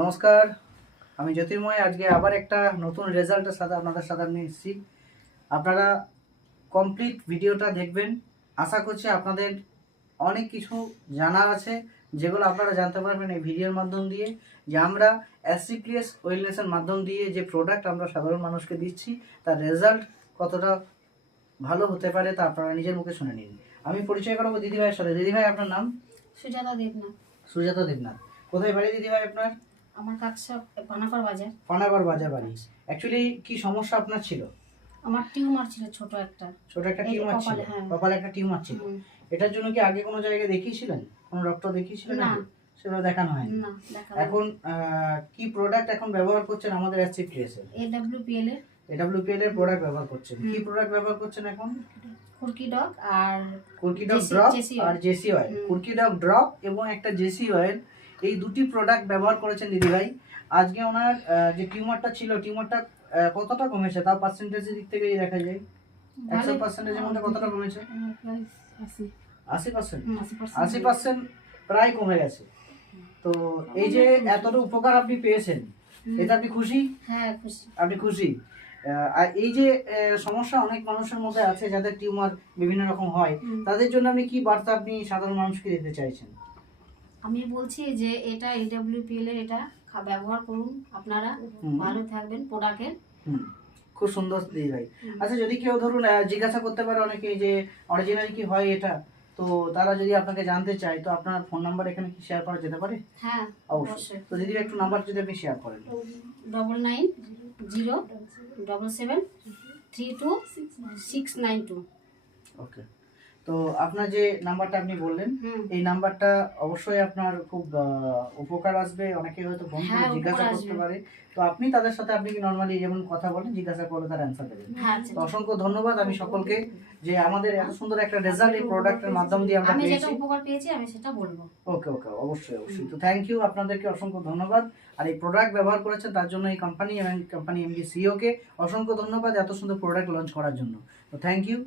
নমস্কার, আমি জ্যোতির্ময়। আজকে আবার একটা নতুন রেজাল্টের সাথে আপনাদের সাথে আমি এসেছি। আপনারা কমপ্লিট ভিডিওটা দেখবেন। আশা করছি আপনাদের অনেক কিছু জানার আছে, যেগুলো আপনারা জানতে পারবেন এই ভিডিওর মাধ্যম দিয়ে, যে আমরা অ্যাসিপ্লিয়াস ওয়েলনেসের মাধ্যম দিয়ে যে প্রোডাক্ট আমরা সাধারণ মানুষকে দিচ্ছি তার রেজাল্ট কতটা ভালো হতে পারে তা আপনারা নিজের মুখে শুনে নিন। আমি পরিচয় করাবো দিদিভাইয়ের সাথে। দিদিভাই, আপনার নাম? সুজাতা দেবনাথ। সুজাতা দেবনাথ। কোথায় বাড়ি দিদিভাই আপনার? আমার কাকসা পানাগড় বাজার। পানাগড় বাজার বাড়ি। অ্যাকচুয়ালি কি সমস্যা আপনার ছিল? আমার টিউমার ছিল ছোট একটা টিউমার ছিল, কপালে একটা টিউমার ছিল। এটার জন্য কি আগে কোনো জায়গায় দেখিয়েছিলেন? কোনো ডক্টর দেখিয়েছিলেন? না, সেটা দেখানো হয়নি। না। এখন কি প্রোডাক্ট এখন ব্যবহার করছেন আমাদের অ্যাসিপ্লিয়াস এর? এডব্লিউপিএল এর প্রোডাক্ট ব্যবহার করছেন। কি প্রোডাক্ট ব্যবহার করছেন এখন? কুরকি ডগ আর কুরকি ডগ ড্রপ আর JC oil. Kurki dog drop এবং একটা জেসি অয়েল, এই দুটি প্রোডাক্ট ব্যবহার করেছেন দিদিভাই। আজকে ওনার যে টিউমারটা ছিল, টিউমারটা কতটা কমেছে তাও পার্সেন্টেজের দিক থেকে দেখা যায়? 100% এর মধ্যে কতটা কমেছে? 80%। 80% প্রায় কমে গেছে। তো এই যে এতটা উপকার আপনি পেয়েছেন, এতে আপনি খুশি? হ্যাঁ, খুশি। আপনি খুশি? আর এই যে সমস্যা অনেক মানুষের মধ্যে আছে যাদের টিউমার বিভিন্ন রকম হয়, তাদের জন্য আপনি কি বার্তা আপনি সাধারণ মানুষকে দিতে চাইছেন? আমি বলছি যে এটা এডব্লিউপিএল এর, এটা ব্যবহার করুন, আপনারা ভালো থাকবেন প্রোডাক্টের। খুব সুন্দর দিদি ভাই। আচ্ছা, যদি কেউ ধরুন জিজ্ঞাসা করতে পারে অনেকে যে অরিজিনাল কি হয় এটা, তো তারা যদি আপনাকে জানতে চায়, তো আপনার ফোন নাম্বার এখানে কি শেয়ার করা যেতে পারে? হ্যাঁ, অবশ্যই। তো দিদি একটু নাম্বার যদি আপনি শেয়ার করেন। 9907732692। ওকে। তো আপনার যে নাম্বারটা আপনি বললেন, এই নাম্বারটা অবশ্যই আপনার খুব উপকার আসবে। অনেকে হয়তো ফোন করে জিজ্ঞাসা করতে পারে, তো আপনি তাদের সাথে আপনি কি নরমালি যেমন কথা বলেন, জিজ্ঞাসা করলে তার অ্যান্সার দেবেন। তো অসংখ্য ধন্যবাদ আমি সকলকে, যে আমাদের এত সুন্দর একটা রেজাল্ট এই প্রোডাক্টের মাধ্যম দিয়ে আমরা পেয়েছি। আমি যেটা উপকার পেয়েছি আমি সেটা বলবো। ওকে, অবশ্যই। তো থ্যাংক ইউ, আপনাদেরকে অসংখ্য ধন্যবাদ। আর এই প্রোডাক্ট ব্যবহার করেছেন তার জন্য এই কোম্পানি এবং কোম্পানি এমডি সিইও কে অসংখ্য ধন্যবাদ এত সুন্দর প্রোডাক্ট লঞ্চ করার জন্য। তো থ্যাংক ইউ।